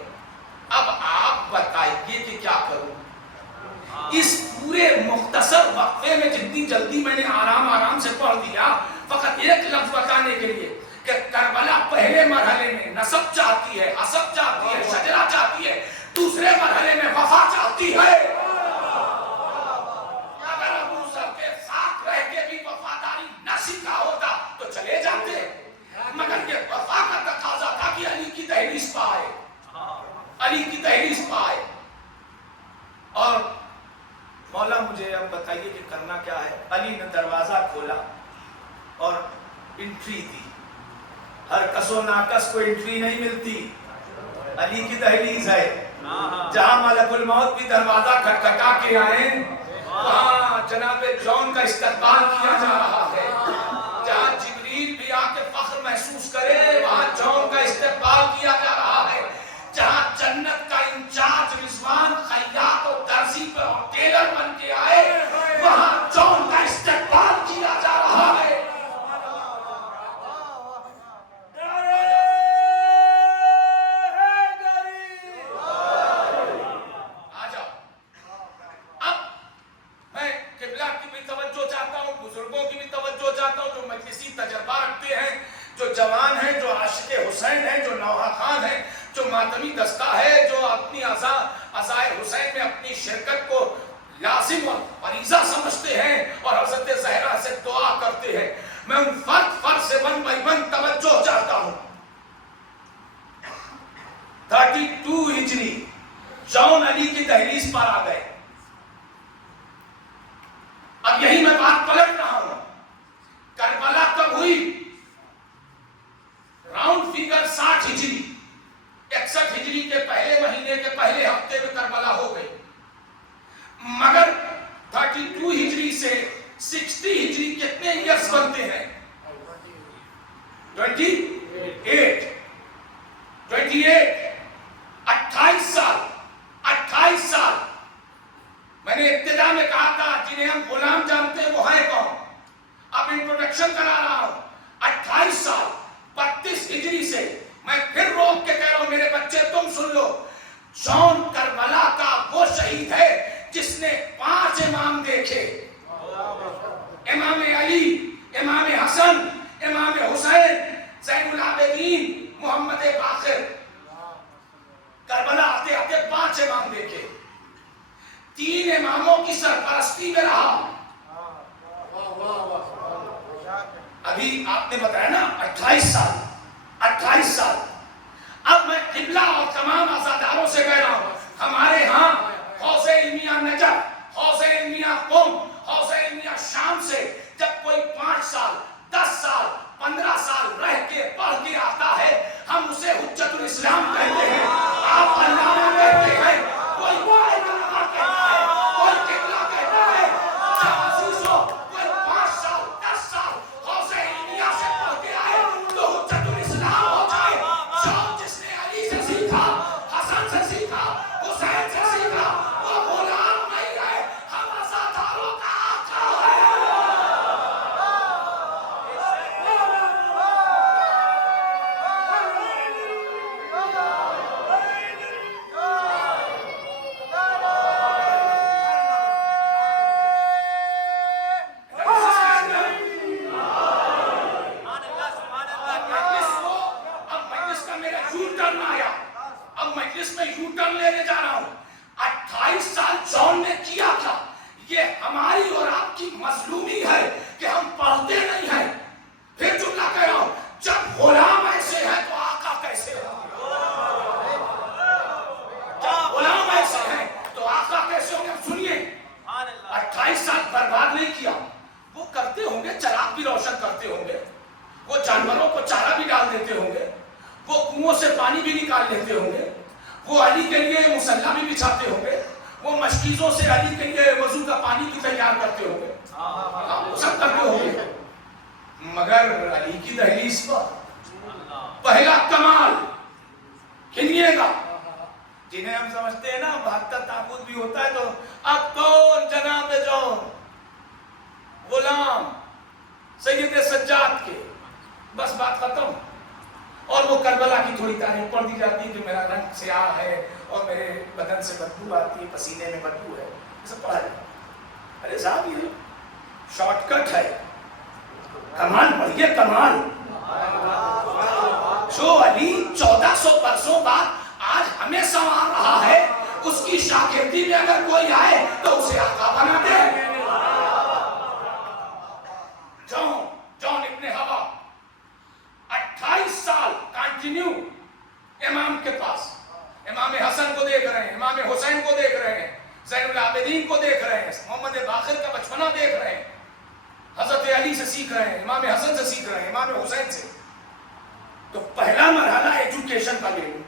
اب آپ بتائیے کہ کیا کروں؟ اس پورے مختصر وقفے میں جتنی جلدی میں نے آرام سے پڑھ دیا، فقط ایک لفظ بتانے کے لیے کہ کربلا پہلے مرحلے میں نسب چاہتی ہے، حسب چاہتی ہے، شجرہ چاہتی ہے، دوسرے مرحلے میں وفا چاہتی ہے۔ اگر ابوذر کے ساتھ رہ کے بھی وفاداری نہ سیکھا ہوتا تو چلے جاتے، مگر یہ وفا کا تقاضا تھا کہ علی کی دہلیز پائے، علی کی دہلیز پائے۔ اور مولا مجھے اب بتائیے کہ کرنا کیا ہے؟ علی نے دروازہ کھولا اور انٹری دی۔ ہر کس و ناکس کو انٹری نہیں ملتی، علی کی دہلیز ہے، جہاں ملک الموت بھی دروازہ کھٹکھٹا کے آئے، وہاں جناب جون کا استقبال کیا جا رہا ہے، جہاں جبریل بھی آ کے فخر محسوس کرے وہاں جون کا استقبال کیا جا رہا ہے، جہاں جنت کا انچارج رضوان خیاط و درزی پر ٹیلر بن کے آئے، وہاں جون کا استقبال کیا جا رہا ہے۔ بزرگوں کی بھی توجہ چاہتا ہوں، جو مجلسی تجربہ رکھتے ہیں، جو جوان ہیں، جو عاشق حسین ہیں، جو نوحہ خان ہیں، جو ماتمی دستہ ہے، جو اپنی عزائے حسین میں اپنی شرکت کو لازم اور فریضہ سمجھتے ہیں اور حضرت زہرا سے دعا کرتے ہیں، میں ان فرد سے ون بائی ون توجہ چاہتا ہوں۔ 32 ہجری جون علی کی دہلیز پر آ گئے۔ اب یہی میں بات پلٹ رہا ہوں، کربلا کب ہوئی؟ راؤنڈ فیگر 60 ہجری، 61 ہجری کے پہلے مہینے کے پہلے ہفتے میں کربلا ہو گئی، مگر 32 ہجری سے 60 ہجری کتنے ایئرز بنتے ہیں؟ 28 28 سال 28 سال۔ میں نے ابتدا میں کہا تھا جنہیں ہم غلام جانتے ہیں وہ ہیں کون؟ اب انٹروڈکشن کرا رہا ہوں۔ 28 سال 32 ہجری سے، میں پھر روک کے کہہ رہا ہوں میرے بچے تم سن لو، جون کربلا کا وہ شہید ہے جس نے 5 امام دیکھے، امام علی، امام حسن، امام حسین، زین العابدین، محمد باقر۔ کربلا آتے آتے 5 امام دیکھے، 3 اماموں کی سرپرستی میں رہا۔ ابھی آپ نے بتایا نا 28 سال 28 سال۔ اب میں قبلہ اور تمام عزاداروں سے کہہ رہا ہوں، ہمارے ہاں حوض علمیہ نجف، حوض علمیہ قم، حوض علمیہ شام سے جب کوئی 5 سال 10 سال 15 سال رہ کے پڑھ کے آتا ہے، ہم اسے حجت الاسلام کہتے ہیں، آپ علامہ کہتے ہیں، کوئی علامہ کہتا ہے، کوئی قبلہ کہتا ہے۔ جب عزیزوں کوئی 5 سال 10 سال حوض علمیہ سے پڑھ کے آئے تو حجت الاسلام ہو جائے۔ جون جس نے علی سے سیکھا، حسن سے سیکھا، حسین سے سیکھا، وہ غلام نہیں ہے، ہم عزاداروں کا آقا ہے۔ اب مجلس میں یو ٹرن لینے جا رہا ہوں۔ 28 سال جون نے کیا تھا، یہ ہماری اور آپ کی مظلومی ہے کہ ہم پڑھتے نہیں ہیں۔ پھر جملہ کہہ رہا ہوں، جب غلام ایسے ہیں تو آقا کیسے ہوں گے؟ جب غلام ایسے ہیں تو آقا کیسے ہوں گے؟ سنیے، 28 سال برباد نہیں کیا، وہ کرتے ہوں گے، چراغ بھی روشن کرتے ہوں گے، وہ جانوروں کو چارہ بھی ڈال دیتے ہوں گے، وہ کنووں سے پانی بھی نکال لیتے ہوں گے، وہ علی کے لیے مصلی بھی بچھاتے ہوں گے، وہ مشکیزوں سے علی کے لیے وضو کا پانی بھی تیار کرتے ہوں گے، وہ سب کرتے ہوں گے، مگر علی کی دہلیز پر پہلا کمال گنیے گا، جنہیں ہم سمجھتے ہیں نا 72 تابوت بھی ہوتا ہے تو اب کون جناب جون غلام سید سجاد کے، بس بات ختم۔ اور وہ کربلا کی تھوڑی تاریخ پڑھ دی جاتی کہ میرا رنگ سیاہ ہے اور میرے بدن سے بدبو آتی ہے، پسینے میں بدبو ہے، یہ سب پڑھا جاتا۔ ارے صاحب یہ شارٹ کٹ ہے، کمال پڑھیے کمال۔ جو علی 1400 برسوں بعد آج ہمیں سنوار رہا ہے، اس کی شاگردی میں اگر کوئی آئے تو اسے آقا بنا دے۔ جون ابن ہوا 28 سال کنٹینیو امام کے پاس، امام حسن کو دیکھ رہے ہیں، امام حسین کو دیکھ رہے ہیں، زین العابدین کو دیکھ رہے ہیں، محمد باقر کا بچپنا دیکھ رہے ہیں، حضرت علی سے سیکھ رہے ہیں، امام حسن سے سیکھ رہے ہیں، امام حسین سے۔ تو پہلا مرحلہ ایجوکیشن کا لے لوں۔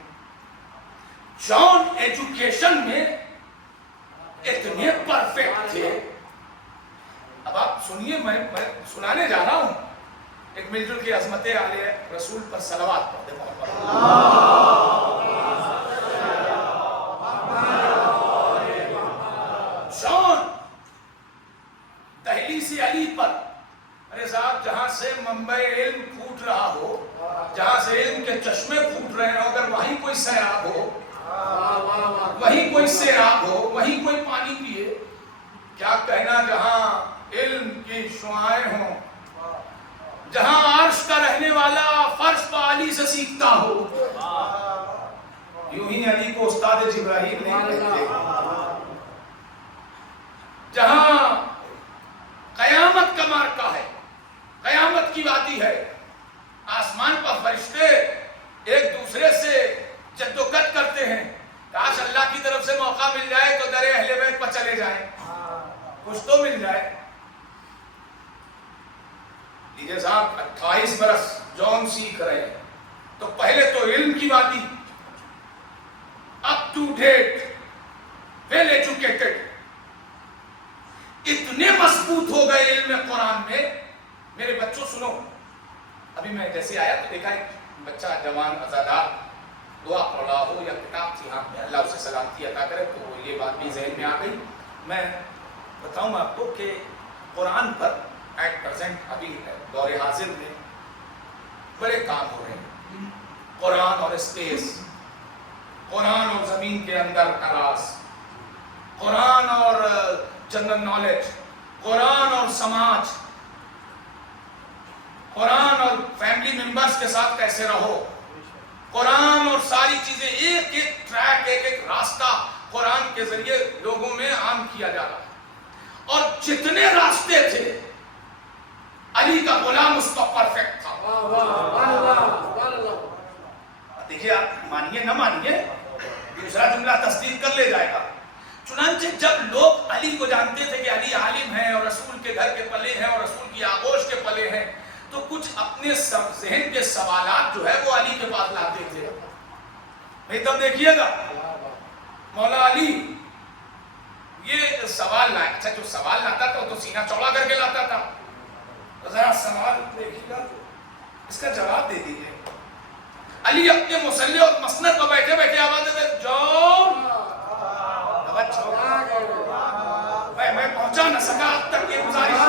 جان ایجوکیشن میں اتنے پرفیکٹ تھے۔ اب آپ سنیے، میں سنانے جا رہا ہوں، ایک مل جل کی عظمت عالیہ رسول پر صلوات پڑھ دے محمد۔ جان دہلی سے علی پر، ارے صاحب جہاں سے منبع علم پھوٹ رہا ہو، جہاں سے علم کے چشمے پھوٹ رہے ہیں، اگر وہیں کوئی سیراب ہو، وہیں کوئی سیراب ہو، وہیں کوئی پانی پیے، کیا کہنا جہاں علم کی شعائیں ہوں، جہاں عرش کا رہنے والا فرش پہ علی سے سیکھتا ہو۔ یوں ہی علی کو استاد جبرائیل نہیں کہتے، جہاں قیامت کا مارکا ہے، قیامت کی وادی ہے، آسمان پر فرشتے ایک دوسرے سے جدوجہد کرتے ہیں، کاش اللہ کی طرف سے موقع مل جائے تو در اہل بیت پر چلے جائیں، کچھ تو مل جائے۔ لیجیے صاحب 28 برس جون سیکھ رہے ہیں، تو پہلے تو علم کی وادی، up to date, well educated, اتنے مضبوط ہو گئے علم قرآن میں۔ میرے بچوں سنو، ابھی میں جیسے آیا تو دیکھا ایک بچہ جوان ازادار دعا پڑھ رہا ہو یا کتاب تھی ہاتھ میں، اللہ اسے سلامتی عطا کرے، تو یہ بات بھی ذہن میں آ گئی۔ میں بتاؤں آپ کو کہ قرآن پر ایٹ پرزینٹ ابھی دور حاضر میں بڑے کام ہو رہے ہیں۔ قرآن اور اسپیس، قرآن اور زمین کے اندر کا راز، قرآن اور جنرل نالج، قرآن اور سماج، قرآن اور فیملی ممبرز کے ساتھ کیسے رہو، قرآن اور ساری چیزیں، ایک ایک ٹریک، ایک ایک راستہ قرآن کے ذریعے لوگوں میں عام کیا جا رہا ہے۔ اور جتنے راستے تھے علی کا غلام اس کا پرفیکٹ تھا۔ دیکھیے آپ مانیے نہ مانیے، دوسرا جملہ تصدیق کر لے جائے گا۔ چنانچہ جب لوگ علی کو جانتے تھے کہ علی عالم ہے اور رسول کے گھر کے پلے ہیں اور رسول کی آغوش کے پلے ہیں، تو کچھ اپنے ذہن کے سوالات جو ہے وہ علی کے پاس لاتے تھے۔ نہیں تب دیکھیے گا مولا علی یہ سوال لائے، اچھا جو سوال لاتا تھا وہ تو سینہ چوڑا کر کے لاتا تھا، ذرا سوال دیکھیے گا اس کا جواب دے دیجیے۔ علی اپنے مصلی اور مسند پر بیٹھے بیٹھے آواز دیتے، جون میں پہنچا نہ سکا اب تک، یہ گزارش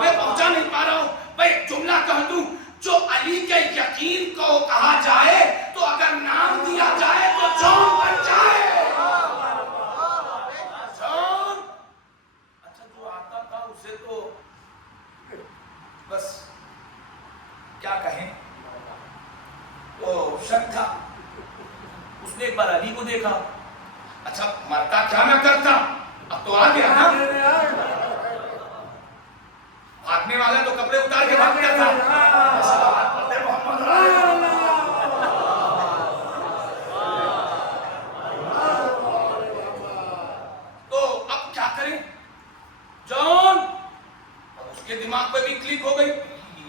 میں پہنچا نہیں پا رہا ہوں۔ میں ایک جملہ کہہ دوں، جو علی کے یقین کو کہا جائے تو اگر نام دیا جائے تو جون بن جائے۔ جون اچھا جو آتا تھا اسے تو بس کیا کہیں، وہ شک تھا۔ اس نے ایک بار علی کو دیکھا، اچھا مرتا کیا نہ کرتا، اب تو آ گیا نا، بھاگنے والا تو کپڑے اتار کے بھاگ گیا تھا۔ تو اب کیا کریں جون؟ اب اس کے دماغ پہ بھی کلک ہو گئی،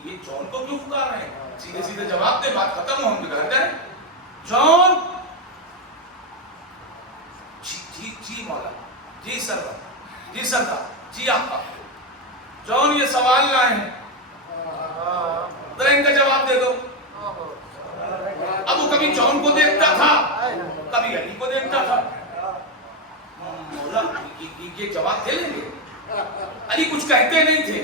یہ جون کو کیوں پکار رہے ہیں، سیدھے سیدھے جواب دے، بات ختم ہو، ہم گھر جائیں۔ جون جی مولا، جی سردار، جی سردار، جی آقا، جون یہ سوال لائے ہیں، ذرا ان کا جواب دے دو۔ اب وہ کبھی جون کو دیکھتا تھا، کبھی علی کو دیکھتا تھا، مولا یہ جواب دے لیں گے؟ علی کچھ کہتے نہیں تھے،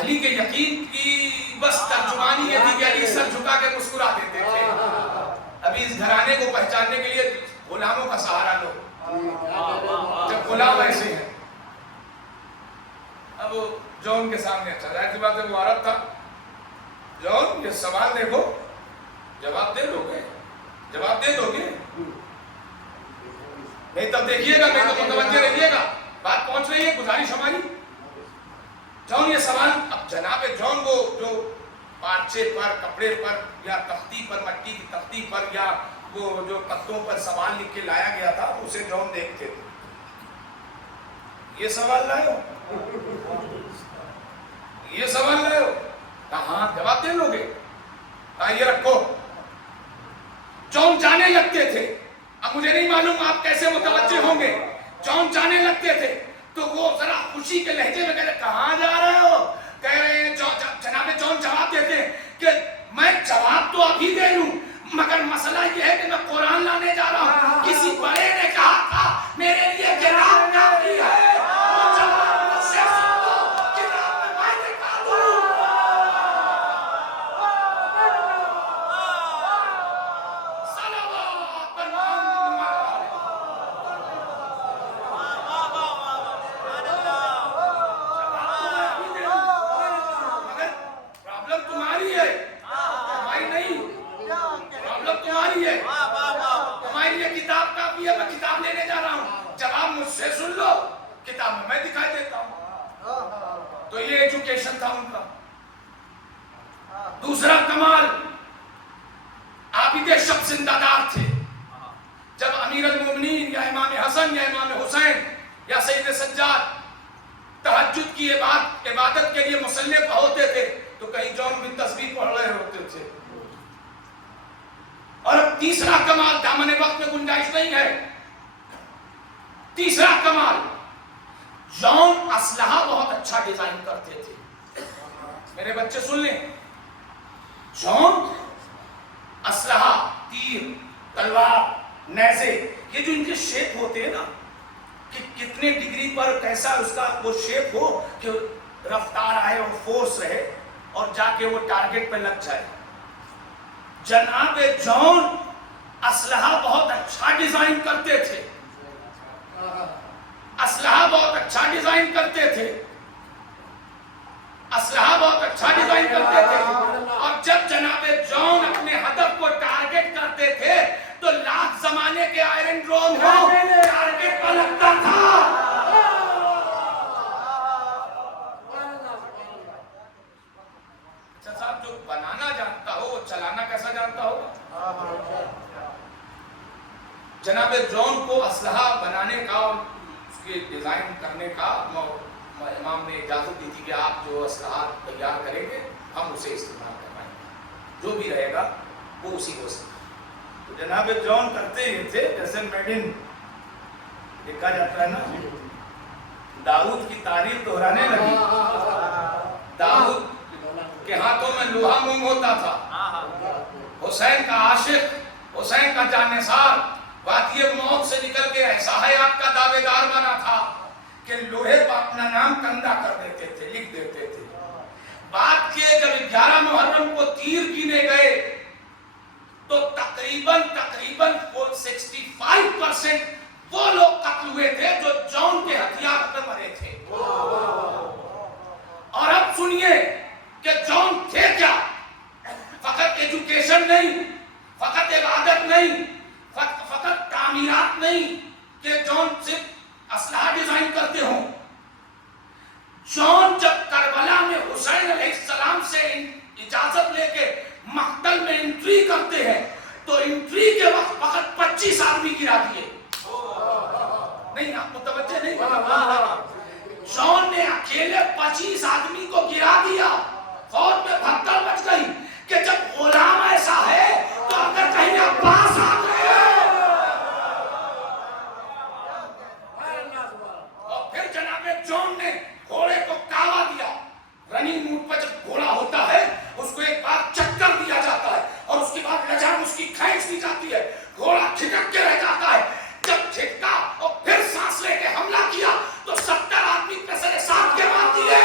علی کے یقین کی بس ترجمانی یہ تھی کہ علی سر جھکا کے مسکرا دیتے تھے. ابھی اس گھرانے کو پہچاننے کے لیے غلاموں کا سہارا لو. جب غلام ایسے ہیں. اب جون کے سامنے اچھا ظاہر سی بات ہے وہ عرب تھا. جون یہ سوال دیکھو, جواب دے دو گے, جواب دے دو گے نہیں تب دیکھیے گا, نہیں تو متوجہ رہیے گا, بات پہنچ رہی ہے, گزارش ہماری. جون یہ سوال, اب جناب جون کو جو پارچے پر, کپڑے پر یا تختی پر, مٹی کی تختی پر یا وہ جو پتوں پر سوال لکھ کے لایا گیا تھا اسے جون دیکھتے تھے. یہ سوال لائے ہو, یہ سوال لائے ہو, ہاں جواب دے لو گے, یہ رکھو. جون جانے لگتے تھے, اب مجھے نہیں معلوم آپ کیسے متوجہ ہوں گے. جون جانے لگتے تھے تو وہ ذرا خوشی کے لہجے میں کہتے کہاں جا رہے ہو, کہہ رہے ہیں جناب جون جواب دیتے کہ میں جواب تو ابھی دے لوں مگر مسئلہ یہ ہے کہ میں قرآن لانے جا رہا ہوں. کسی بڑے نے کہا تھا میرے لیے کتاب کافی ہے, وہ جواب مجھ سے سن لو, کتاب میں میں دکھا دوں. صلوات مگر پرابلم تمہاری ہے, ہماری نہیں. پرابلم تمہاری ہے, ہماری لیے کتاب کافی ہے, میں کتاب لینے جا رہا ہوں. جواب مجھ سے سن لو, کتاب میں دکھائی دیتا ہوں. تو یہ ایجوکیشن تھا ان کا. دوسرا کمال, عابد شب زندہ دار تھے. جب امیر المومنین یا امام حسن یا امام حسین یا سید سجاد تہجد کی عبادت کے لیے مصلی پہ ہوتے تھے تو کہیں جون بن تسبیح پڑھ رہے ہوتے تھے. اور اب تیسرا کمال, دامن وقت میں گنجائش نہیں ہے, تیسرا کمال, جون اسلحہ بہت اچھا ڈیزائن کرتے تھے. میرے بچے سن لیں, جون اسلحہ, تیر, تلوار, نیزے, یہ جو ان کے شیپ ہوتے ہیں نا کہ کتنے ڈگری پر کیسا اس کا وہ شیپ ہو کہ رفتار آئے اور فورس رہے اور جا کے وہ ٹارگٹ پہ لگ جائے. جناب جون اسلحہ بہت اچھا ڈیزائن کرتے تھے, اسلحہ بہت اچھا ڈیزائن کرتے تھے, اسلحہ بہت اچھا ڈیزائن کرتے تھے. اور جب جناب جون اپنے ہدف کو ٹارگٹ کرتے تھے تو لاکھ زمانے کے آئرن ڈروم ہو ٹارگٹ پر لگتا تھا. اچھا صاحب, جو بنانا جانتا ہو وہ چلانا کیسا جانتا ہوگا. جناب جون کو اسلحہ بنانے کا اور اس کے ڈیزائن کرنے کا امام نے اجازت دی تھی کہ آپ جو اسلحہ تیار کریں گے ہم اسے استعمال کروائیں گے, جو بھی رہے گا وہ اسی کو استعمال. تو جناب جون کرتے ہی تھے جیسے میڈن دیکھا جاتا ہے نا, داؤد کی تعریف دہرانے لگی. داؤد کے ہاتھوں میں لوہا موم ہوتا تھا, حسین کا عاشق, حسین کا جانثار, وادی موت سے نکل کے ایسا حیات کا دعوے دار بنا تھا کہ لوہے پر اپنا نام کندہ کر دیتے تھے, لکھ دیتے تھے. بات کے جب 11 محرم کو تیر گینے گئے تو تقریباً 65% وہ لوگ قتل ہوئے تھے جو جون کے ہتھیار پر مرے تھے. اور اب سنیے کہ جون تھے کیا, فقط ایجوکیشن نہیں, فقط عبادت نہیں, فقط تعمیرات نہیں کہ جون صرف اسلحہ ڈیزائن کرتے ہوں. جون جب کربلا میں حسین علیہ السلام سے اجازت لے کے مقتل میں انٹری کرتے ہیں تو انٹری کے وقت فقط 25 آدمی گرا دیے. نہیں آپ متوجہ نہیں, جون نے اکیلے 25 آدمی کو گرا دیا. فوج میں بھگدڑ مچ گئی کہ جب غلام ایسا ہے تو اگر کہیں عباس آ گئے اور پھر جناب جون نے گھوڑے کو کاوا دیا. رننگ موڈ پر جب گھوڑا ہوتا ہے اس کو ایک بار چکر دیا جاتا ہے اور اس کے بعد لجام اس کی کھینچ دی جاتی ہے, گھوڑا کھٹک کے رہ جاتا ہے. جب کھٹکا اور پھر سانس لے کے حملہ کیا تو 70 آدمی پہ سے ساتھ کے مار دیے.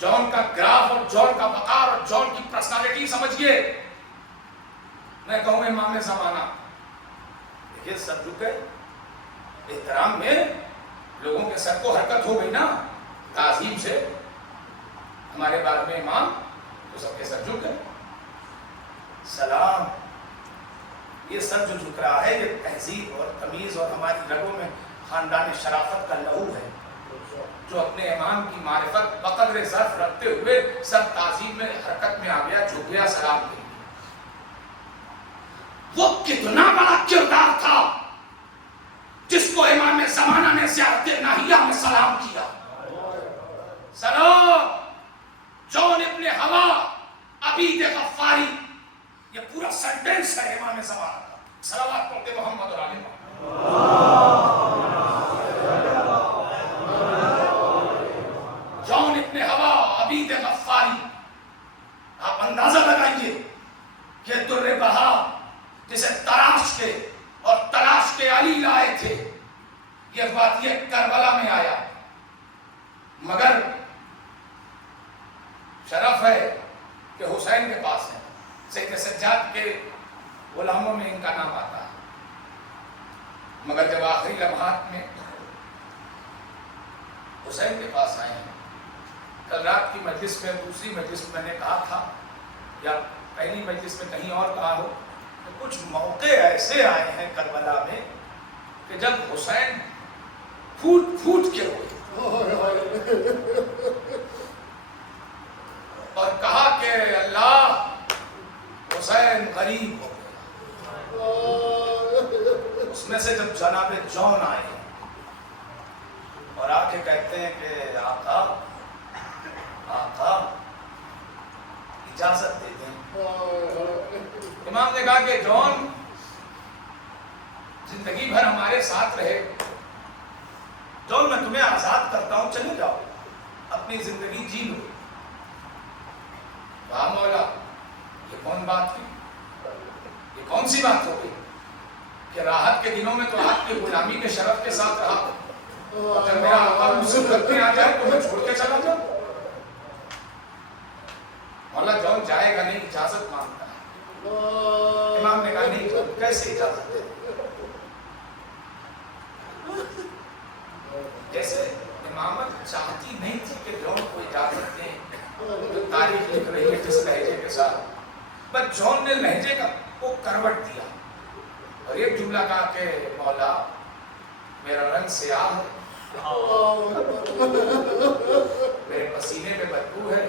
جون کا گراف اور جون کا وقار اور جون کی پرسنالٹی سمجھیے. میں کہوں امام زمانہ دیکھیے سر جھکے احترام میں لوگوں کے سر کو حرکت ہو گئی نا تعظیم سے. ہمارے بارے میں امام تو سب کے سر جھک گئے. سلام. یہ سر جو جھک رہا ہے یہ تہذیب اور تمیز اور ہماری رگوں میں خاندان شرافت کا لہو ہے جو اپنے امام کی معرفت بقدر ظرف رکھتے ہوئے سب تعظیم میں حرکت میں آ گیا, جھک گیا سلام کے لیے. وہ کتنا بڑا کردار تھا جس کو امام زمانہ نے زیارت ناہیہ میں سلام کیا. سلام جون ابن ہوا عبید غفاری. یہ پورا سینٹینس ہے امام زمانہ کا. صلوات پڑھتے محمد اور آل محمد. جون ابن ہوا عبید غفاری. آپ اندازہ لگائیے کہ در بہا جسے تراش کے اور تلاش کے علی لائے تھے یہ وادی کربلا میں آیا. مگر شرف ہے کہ حسین کے پاس ہے. سید سجاد کے غلاموں میں ان کا نام آتا ہے. مگر جب آخری لمحات میں حسین کے پاس آئے ہیں, کل رات کی مجلس میں دوسری مجلس میں نے کہا تھا یا پہلی مجلس میں کہیں اور کہا ہو کہ کچھ موقع ایسے آئے ہیں کربلا میں کہ جب حسین پھوٹ پھوٹ کے ہوئے اور کہا کہ اللہ حسین غریب ہو گیا. اس میں سے جب جناب جون آئے اور آ کے کہتے ہیں کہ آقا اجازت دے دیں. امام نے کہا کہ جون زندگی بھر ہمارے ساتھ رہے. جون میں تمہیں آزاد کرتا ہوں, چلے جاؤ اپنی زندگی جی لو. کہا مولا یہ کون بات کی, یہ کون سی بات ہو گئی کہ راحت کے دنوں میں تو آپ کی غلامی کے شرف کے ساتھ رہا, اگر میرا آقا مجھ سے غلطی آ جائے تو میں چھوڑ کے چلا جاؤں. مولا جون جائے گا نہیں, اجازت مانگتا ہے. امام نے کہا نہیں, کیسے اجازت دے, جیسے امامت چاہتی نہیں تھی کہ جون کو اجازت دیں. تاریخ لکھ رہی ہے جس لہجے کے ساتھ, بس جون نے لہجے کا کو کروٹ دیا اور ایک جملہ کہا کہ مولا میرا رنگ سیاہ ہے, میرے پسینے میں بدبو ہے.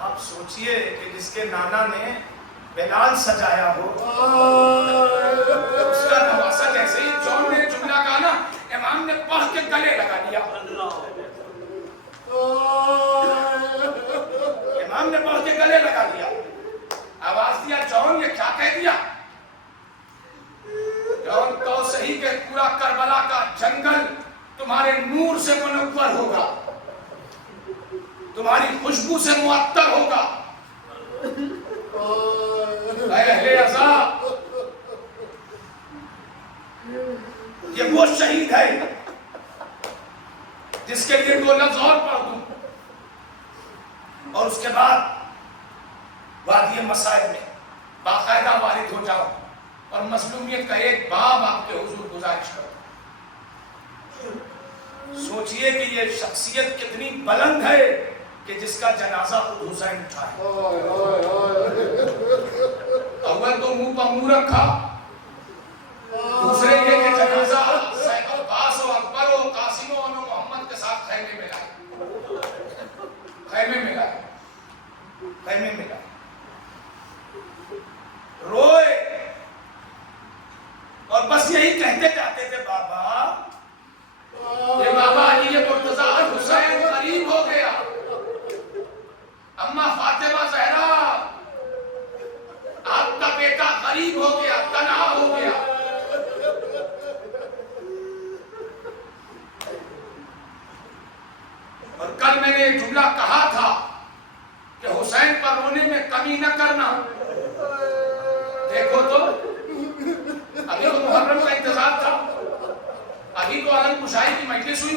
آپ سوچئے کہ جس کے نانا نے بلال سجایا ہو اس کا نواسا جیسے ہی جون نے جملہ کہا نا, امام نے پڑھ کے گلے لگا دیا. امام نے پڑھ کے گلے لگا دیا, آواز دیا جون یہ کیا کہہ دیا. جون تو صحیح کہ پورا کربلا کا جنگل تمہارے نور سے منور ہوگا, تمہاری خوشبو سے معطر ہوگا. اہل عزا یہ وہ شہید ہے جس کے لیے دو لفظ اور پڑھ دوں اور اس کے بعد وادی مسائل میں باقاعدہ وارد ہو جاؤ اور مظلومیت کا ایک باب آپ کے حضور گزارش کرو. سوچئے کہ یہ شخصیت کتنی بلند ہے کہ جس کا جنازہ خود حسین اٹھائے. اول تو منہ پر منہ رکھا, دوسرے یہ کہ جنازہ سید عباس و اکبر و قاسم و محمد کے ساتھ خیمے میں لائے, خیمے میں لائے, خیمے میں لائے. روئے اور بس یہی کہتے جاتے تھے بابا یہ بابا علی مرتضیٰ حسین قریب ہو گیا, اما فاطمہ زہرا آپ کا بیٹا غریب ہو گیا, تنہا ہو گیا. اور کل میں نے جملہ کہا تھا کہ حسین پر رونے میں کمی نہ کرنا. دیکھو تو ابھی تو محرم کا انتظار تھا, ابھی تو علم کشائی کی مجلس ہوئی,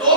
2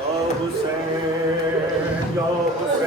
Ya Hussein, Ya Hussein.